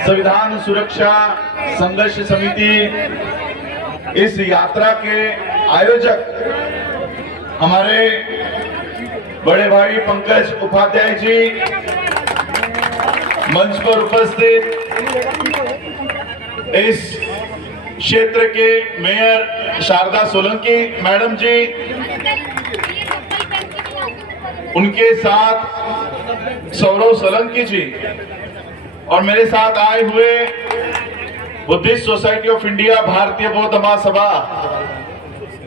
संविधान सुरक्षा संघर्ष समिति इस यात्रा के आयोजक हमारे बड़े भाई पंकज उपाध्याय जी, मंच पर उपस्थित इस क्षेत्र के मेयर शारदा सोलंकी मैडम जी, उनके साथ सौरव सोलंकी जी और मेरे साथ आए हुए बुद्धिस्ट सोसाइटी ऑफ इंडिया भारतीय बौद्ध महासभा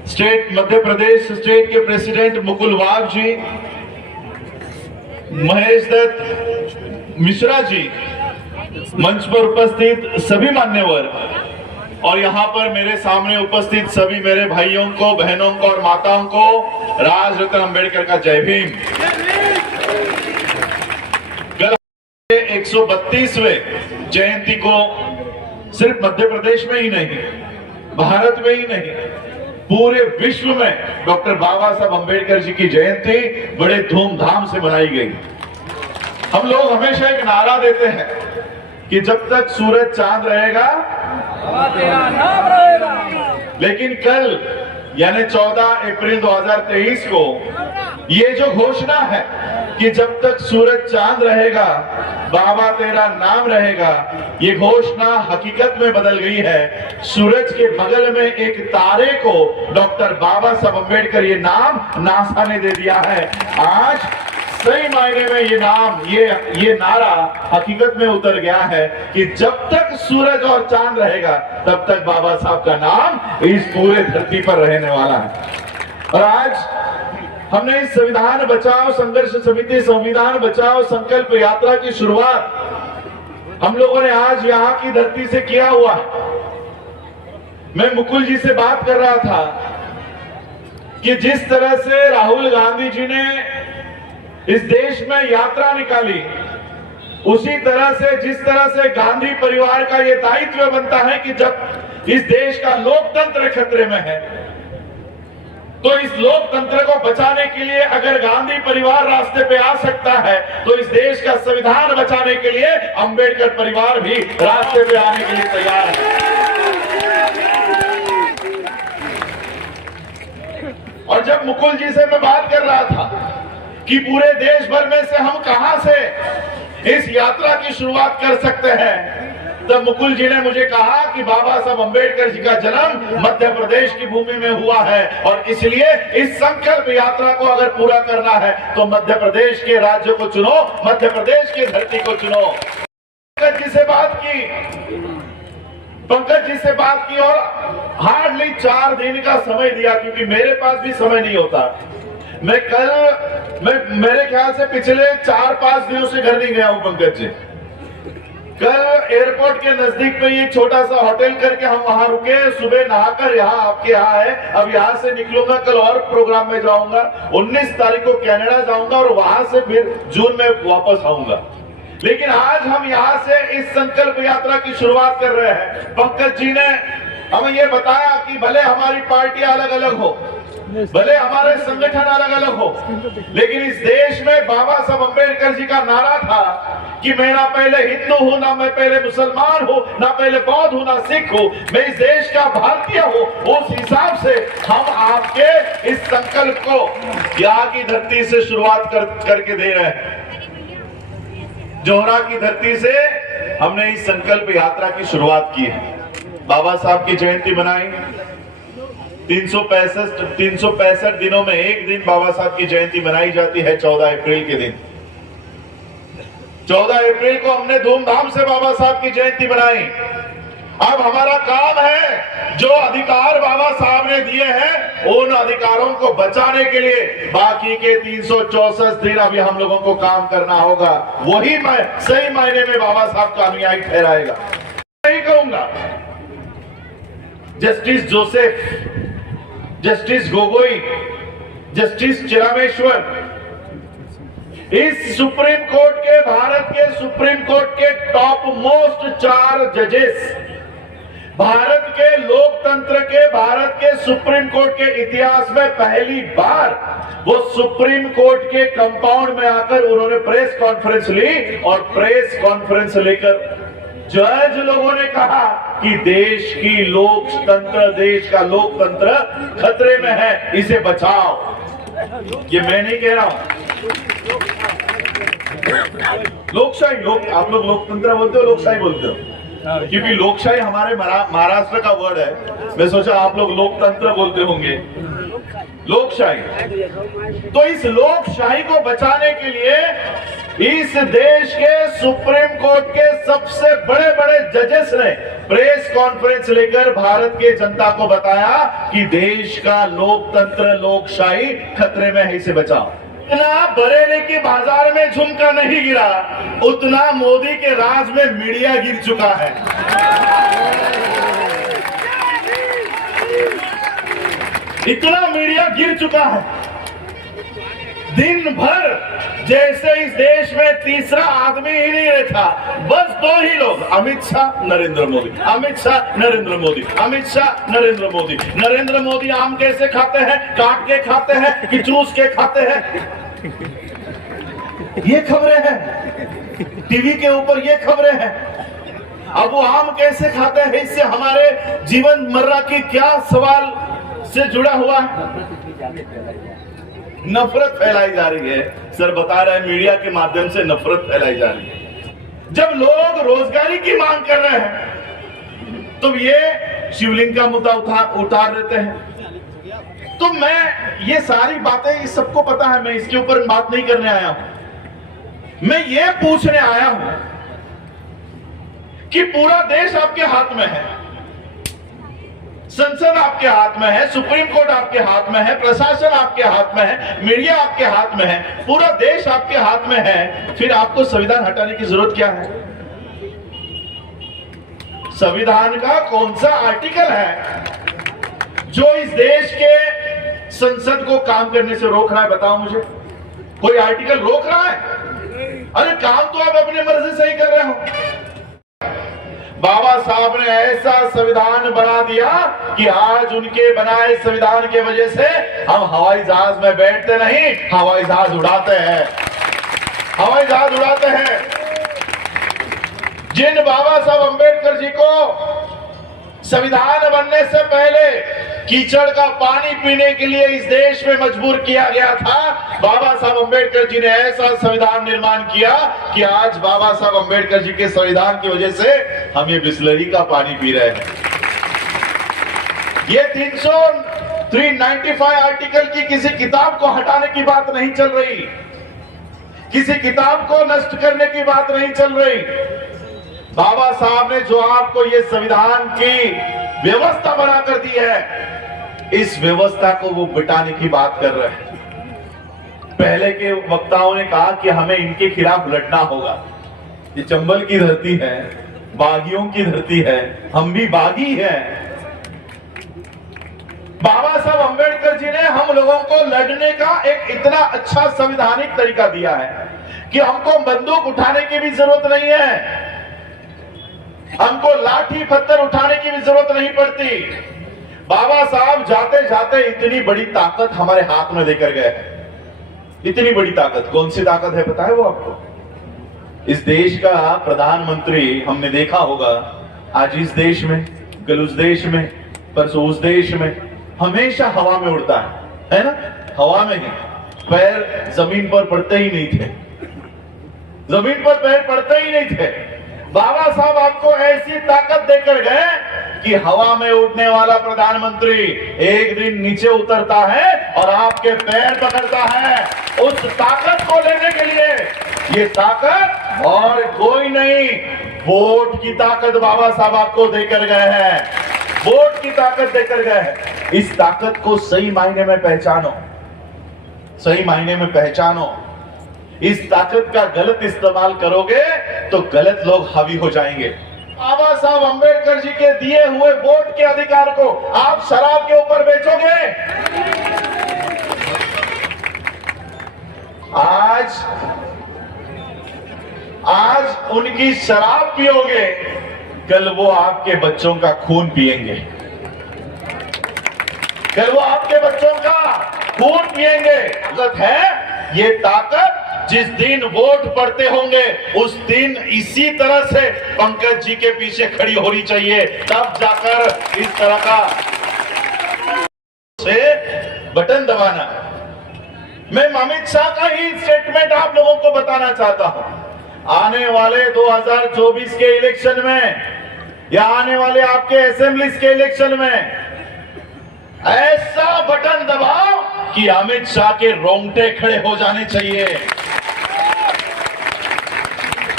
स्टेट मध्य प्रदेश स्टेट के प्रेसिडेंट मुकुल वाघ जी, महेश दत्त मिश्रा जी, मंच पर उपस्थित सभी मान्यवर और यहाँ पर मेरे सामने उपस्थित सभी मेरे भाइयों को, बहनों को और माताओं को राज रत्न अंबेडकर का जय भीम। 132वें जयंती को सिर्फ मध्य प्रदेश में ही नहीं, भारत में ही नहीं, पूरे विश्व में डॉक्टर बाबा साहब अंबेडकर जी की जयंती बड़े धूमधाम से मनाई गई। हम लोग हमेशा एक नारा देते हैं कि जब तक सूरज चांद रहेगा तेरा नाम रहेगा, लेकिन कल यानी 14 अप्रैल 2023 को ये जो घोषणा है कि जब तक सूरज चांद रहेगा बाबा तेरा नाम रहेगा, ये घोषणा हकीकत में बदल गई है। सूरज के बगल में एक तारे को डॉक्टर बाबा साहब अंबेडकर ये नाम नासा ने दे दिया है। आज सही मायने में ये नाम, ये नारा हकीकत में उतर गया है कि जब तक सूरज और चांद रहेगा तब तक बाबा साहब का नाम इस पूरे धरती पर रहने वाला है। और आज हमने इस संविधान बचाओ संघर्ष समिति संविधान बचाओ संकल्प यात्रा की शुरुआत हम लोगों ने आज यहाँ की धरती से किया हुआ है। मैं मुकुल जी से बात कर रहा था कि जिस तरह से राहुल गांधी जी ने इस देश में यात्रा निकाली, उसी तरह से जिस तरह से गांधी परिवार का यह दायित्व बनता है कि जब इस देश का लोकतंत्र खतरे में है तो इस लोकतंत्र को बचाने के लिए अगर गांधी परिवार रास्ते पे आ सकता है तो इस देश का संविधान बचाने के लिए अंबेडकर परिवार भी रास्ते पे आने के लिए तैयार है। और जब मुकुल जी से मैं बात कर रहा था कि पूरे देश भर में से हम कहां से इस यात्रा की शुरुआत कर सकते हैं, तब मुकुल जी ने मुझे कहा कि बाबा साहब अंबेडकर जी का जन्म मध्य प्रदेश की भूमि में हुआ है और इसलिए इस संकल्प यात्रा को अगर पूरा करना है तो मध्य प्रदेश के राज्य को चुनो, मध्य प्रदेश की धरती को चुनो। पंकज जी से बात की और हार्डली 4 दिन का समय दिया क्योंकि मेरे पास भी समय नहीं होता। मैं मेरे ख्याल से पिछले 4-5 दिनों से घर नहीं गया हूं पंकज जी। कल एयरपोर्ट के नजदीक में एक छोटा सा होटल करके हम वहां रुके, सुबह नहाकर यहाँ आपके यहाँ है, अब यहाँ से निकलूंगा, कल और प्रोग्राम में जाऊंगा, 19 तारीख को कनाडा जाऊंगा और वहां से फिर जून में वापस आऊंगा। लेकिन आज हम यहाँ से इस संकल्प यात्रा की शुरुआत कर रहे हैं। पंकज जी ने हमें ये बताया कि भले हमारी पार्टियां अलग अलग हो, भले हमारे संगठन अलग अलग हो, लेकिन इस देश में बाबा साहब अंबेडकर जी का नारा था कि मैं ना पहले हिंदू हूं, ना मैं पहले मुसलमान हूं, ना पहले बौद्ध हूं, ना सिख हूं, मैं इस देश का भारतीय हूं। उस हिसाब से हम आपके इस संकल्प को यहाँ की धरती से शुरुआत करके दे रहे हैं। जोहरा की धरती से हमने इस संकल्प यात्रा की शुरुआत की है। बाबा साहब की जयंती मनाई, 365 दिनों में एक दिन बाबा साहब की जयंती मनाई जाती है 14 अप्रैल के दिन। 14 अप्रैल को हमने धूमधाम से बाबा साहब की जयंती मनाई अब हमारा काम है जो अधिकार बाबा साहब ने दिए हैं उन अधिकारों को बचाने के लिए बाकी के 364 दिन अभी हम लोगों को काम करना होगा। वही मैं सही मायने में बाबा साहब का अनुयायी ठहराएगा। नहीं कहूंगा justice Joseph, justice Gogoi, justice Chelameswar, इस सुप्रीम कोर्ट के, भारत के सुप्रीम कोर्ट के टॉप मोस्ट 4 जजेस, भारत के लोकतंत्र के, भारत के सुप्रीम कोर्ट के इतिहास में पहली बार वो सुप्रीम कोर्ट के कंपाउंड में आकर उन्होंने प्रेस कॉन्फ्रेंस ली और प्रेस कॉन्फ्रेंस लेकर जज लोगों ने कहा कि देश की लोकतंत्र, देश का लोकतंत्र खतरे में है, इसे बचाओ। ये मैं नहीं कह रहा हूं। लोकशाही, आप लोग लोकतंत्र बोलते हो, लोकशाही बोलते हो? क्योंकि लोकशाही हमारे महाराष्ट्र का वर्ड है, मैं सोचा आप लोग लोकतंत्र बोलते होंगे। लोकशाही, तो इस लोकशाही को बचाने के लिए इस देश के सुप्रीम कोर्ट के सबसे बड़े बड़े जजेस ने प्रेस कॉन्फ्रेंस लेकर भारत के जनता को बताया कि देश का लोकतंत्र, लोकशाही खतरे में है, इसे बचाओ। इतना बरेली के बाजार में झुमका नहीं गिरा, उतना मोदी के राज में मीडिया गिर चुका है। इतना मीडिया गिर चुका है। दिन भर जैसे इस देश में तीसरा आदमी ही नहीं रहता, बस 2 ही लोग, अमित शाह, नरेंद्र मोदी, अमित शाह, नरेंद्र मोदी, अमित शाह, नरेंद्र मोदी। नरेंद्र मोदी आम कैसे खाते हैं? काट के खाते हैं कि चूस के खाते हैं? ये खबरें हैं टीवी के ऊपर, ये खबरें हैं। अब वो आम कैसे खाते हैं, इससे हमारे जीवन मर्रा की क्या सवाल से जुड़ा हुआ है? नफरत फैलाई जा रही है। सर बता रहे हैं मीडिया के माध्यम से नफरत फैलाई जा रही है। जब लोग रोजगारी की मांग कर रहे हैं तो ये शिवलिंग का मुद्दा उतार देते हैं। तो मैं ये सारी बातें, इस सबको पता है, मैं इसके ऊपर बात नहीं करने आया हूं। मैं ये पूछने आया हूं कि पूरा देश आपके हाथ में है, संसद आपके हाथ में है, सुप्रीम कोर्ट आपके हाथ में है, प्रशासन आपके हाथ में है, मीडिया आपके हाथ में है, पूरा देश आपके हाथ में है, फिर आपको संविधान हटाने की जरूरत क्या है? संविधान का कौन सा आर्टिकल है जो इस देश के संसद को काम करने से रोक रहा है? बताओ मुझे, कोई आर्टिकल रोक रहा है? अरे काम तो आप अपनी मर्जी से ही कर रहे हो। बाबा साहब ने ऐसा संविधान बना दिया कि आज उनके बनाए संविधान के वजह से हम हवाई जहाज में बैठते नहीं, हवाई जहाज उड़ाते हैं, हवाई जहाज उड़ाते हैं। जिन बाबा साहब अंबेडकर जी को संविधान बनने से पहले कीचड़ का पानी पीने के लिए इस देश में मजबूर किया गया था, बाबा साहब अंबेडकर जी ने ऐसा संविधान निर्माण किया कि आज बाबा साहब अंबेडकर जी के संविधान की वजह से हम ये बिस्लरी का पानी पी रहे हैं। ये 395 आर्टिकल की किसी किताब को हटाने की बात नहीं चल रही, किसी किताब को नष्ट करने की बात नहीं चल रही। बाबा साहब ने जो आपको ये संविधान की व्यवस्था बनाकर दी है, इस व्यवस्था को वो मिटाने की बात कर रहे हैं। पहले के वक्ताओं ने कहा कि हमें इनके खिलाफ लड़ना होगा। ये चंबल की धरती है, बागियों की धरती है, हम भी बागी हैं। बाबा साहब अंबेडकर जी ने हम लोगों को लड़ने का एक इतना अच्छा संवैधानिक तरीका दिया है कि हमको बंदूक उठाने की भी जरूरत नहीं है, हमको लाठी पत्थर उठाने की भी जरूरत नहीं पड़ती। बाबा साहब जाते जाते इतनी बड़ी ताकत हमारे हाथ में देकर गए हैं। इतनी बड़ी ताकत, कौन सी ताकत है पता है वो आपको? इस देश का प्रधानमंत्री हमने देखा होगा, आज इस देश में, कल उस देश में, परसों उस देश में, हमेशा हवा में उड़ता है ना? हवा में ही, पैर जमीन पर पड़ते ही नहीं थे, जमीन पर पैर पड़ते ही नहीं थे। बाबा साहब आपको ऐसी ताकत देकर गए कि हवा में उड़ने वाला प्रधानमंत्री एक दिन नीचे उतरता है और आपके पैर पकड़ता है। उस ताकत को लेने के लिए, ये ताकत और कोई नहीं, वोट की ताकत बाबा साहब आपको देकर गए हैं, वोट की ताकत देकर गए हैं। इस ताकत को सही मायने में पहचानो, सही मायने में पहचानो। इस ताकत का गलत इस्तेमाल करोगे तो गलत लोग हावी हो जाएंगे। बाबा साहब अंबेडकर जी के दिए हुए वोट के अधिकार को आप शराब के ऊपर बेचोगे। आज उनकी शराब पियोगे, कल वो आपके बच्चों का खून पिएंगे, कल वो आपके बच्चों का खून पिएंगे। ताकत है ये ताकत, जिस दिन वोट पड़ते होंगे उस दिन इसी तरह से पंकज जी के पीछे खड़ी होनी चाहिए, तब जाकर इस तरह का से बटन दबाना। मैं अमित शाह का ही स्टेटमेंट आप लोगों को बताना चाहता हूं। आने वाले 2024 के इलेक्शन में या आने वाले आपके असेंबलीज के इलेक्शन में ऐसा बटन दबाओ कि अमित शाह के रोंगटे खड़े हो जाने चाहिए,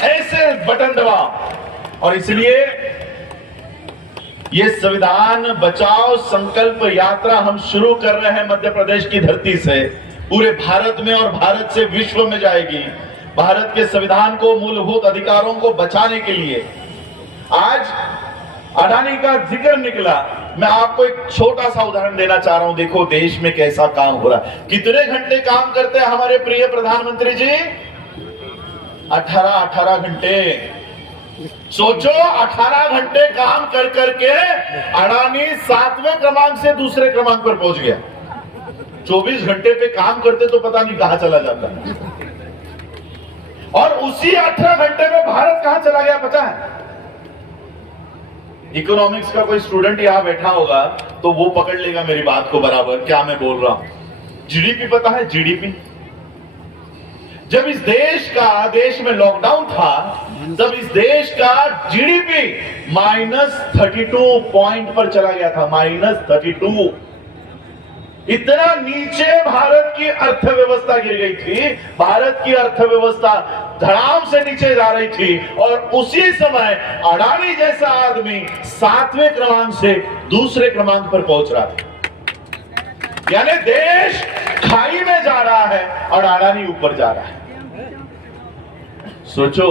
ऐसे बटन दबाओ। और इसलिए ये संविधान बचाओ संकल्प यात्रा हम शुरू कर रहे हैं मध्य प्रदेश की धरती से, पूरे भारत में और भारत से विश्व में जाएगी। भारत के संविधान को, मूलभूत अधिकारों को बचाने के लिए आज अडानी का जिक्र निकला। मैं आपको एक छोटा सा उदाहरण देना चाह रहा हूं। देखो देश में कैसा काम हो रहा है, कितने घंटे काम करते हैं हमारे प्रिय प्रधानमंत्री जी? 18 घंटे। सोचो 18 घंटे काम कर करके अडानी 7वें क्रमांक से दूसरे क्रमांक पर पहुंच गया। 24 घंटे पे काम करते तो पता नहीं कहां चला जाता। और उसी 18 घंटे में भारत कहां चला गया पता है? इकोनॉमिक्स का कोई स्टूडेंट यहां बैठा होगा तो वो पकड़ लेगा मेरी बात को बराबर, क्या मैं बोल रहा हूं। जीडीपी पता है? जीडीपी जब इस देश में लॉकडाउन था, तब इस देश का जीडीपी -32 पॉइंट पर चला गया था, -32। इतना नीचे भारत की अर्थव्यवस्था गिर गई थी, भारत की अर्थव्यवस्था धड़ाम से नीचे जा रही थी। और उसी समय अडानी जैसा आदमी 7वें क्रमांक से दूसरे क्रमांक पर पहुंच रहा था। यानी देश खाई में जा रहा है और अडानी ऊपर जा रहा है। सोचो,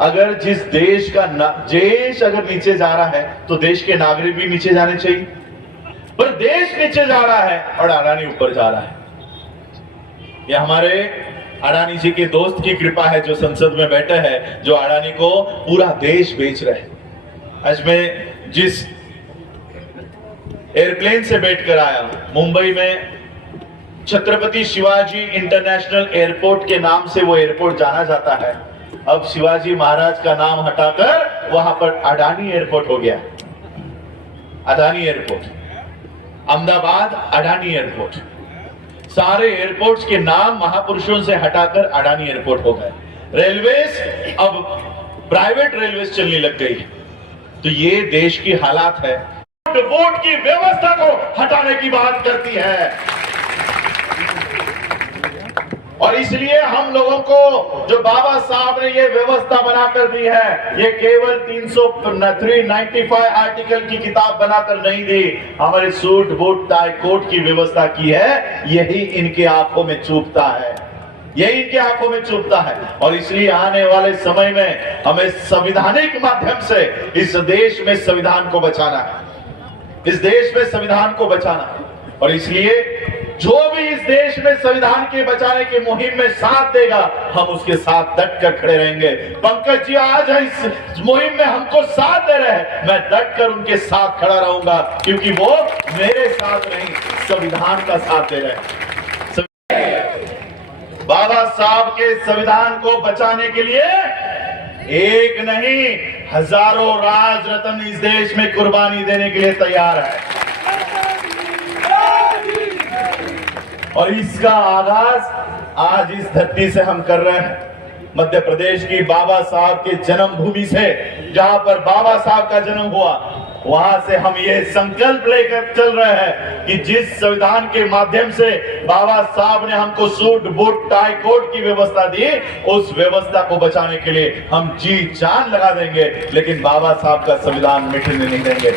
अगर जिस देश का देश अगर नीचे जा रहा है तो देश के नागरिक भी नीचे जाने चाहिए, पर देश नीचे जा रहा है और अडानी ऊपर जा रहा है। यह हमारे अडानी जी के दोस्त की कृपा है जो संसद में बैठे हैं, जो अडानी को पूरा देश बेच रहे हैं। आज मैं जिस एयरप्लेन से बैठकर आया, मुंबई में छत्रपति शिवाजी इंटरनेशनल एयरपोर्ट के नाम से वो एयरपोर्ट जाना जाता है। अब शिवाजी महाराज का नाम हटाकर वहां पर अडानी एयरपोर्ट हो गया। अडानी एयरपोर्ट, अहमदाबाद अडानी एयरपोर्ट, सारे एयरपोर्ट्स के नाम महापुरुषों से हटाकर अडानी एयरपोर्ट हो गए। रेलवेज अब प्राइवेट रेलवेज चलने लग गई। तो ये देश की हालात है। वोट की व्यवस्था को हटाने की बात करती है। और इसलिए हम लोगों को जो बाबा साहब ने ये व्यवस्था बनाकर दी है, ये केवल 395 आर्टिकल की किताब बनाकर नहीं दी, हमारे सूट बूट टाई कोट की व्यवस्था की है। यही इनके आंखों में चुभता है, यही इनके आंखों में चुभता है। और इसलिए आने वाले समय में हमें संवैधानिक माध्यम से इस देश में संविधान को बचाना है, इस देश में संविधान को बचाना है। और इसलिए जो भी इस देश में संविधान के बचाने की मुहिम में साथ देगा, हम उसके साथ डट कर खड़े रहेंगे। पंकज जी आज इस मुहिम में हमको साथ दे रहे हैं, मैं डट कर उनके साथ खड़ा रहूंगा, क्योंकि वो मेरे साथ नहीं, संविधान का साथ दे रहे हैं। बाबा साहब के संविधान को बचाने के लिए एक नहीं, हजारों राज रत्न इस देश में कुर्बानी देने के लिए तैयार है। और इसका आगाज आज इस धरती से हम कर रहे हैं, मध्य प्रदेश की बाबा साहब के जन्मभूमि से, जहां पर बाबा साहब का जन्म हुआ। वहां से हम ये संकल्प लेकर चल रहे हैं कि जिस संविधान के माध्यम से बाबा साहब ने हमको सूट बूट टाई कोट की व्यवस्था दी, उस व्यवस्था को बचाने के लिए हम जी जान लगा देंगे, लेकिन बाबा साहब का संविधान मिटने नहीं देंगे।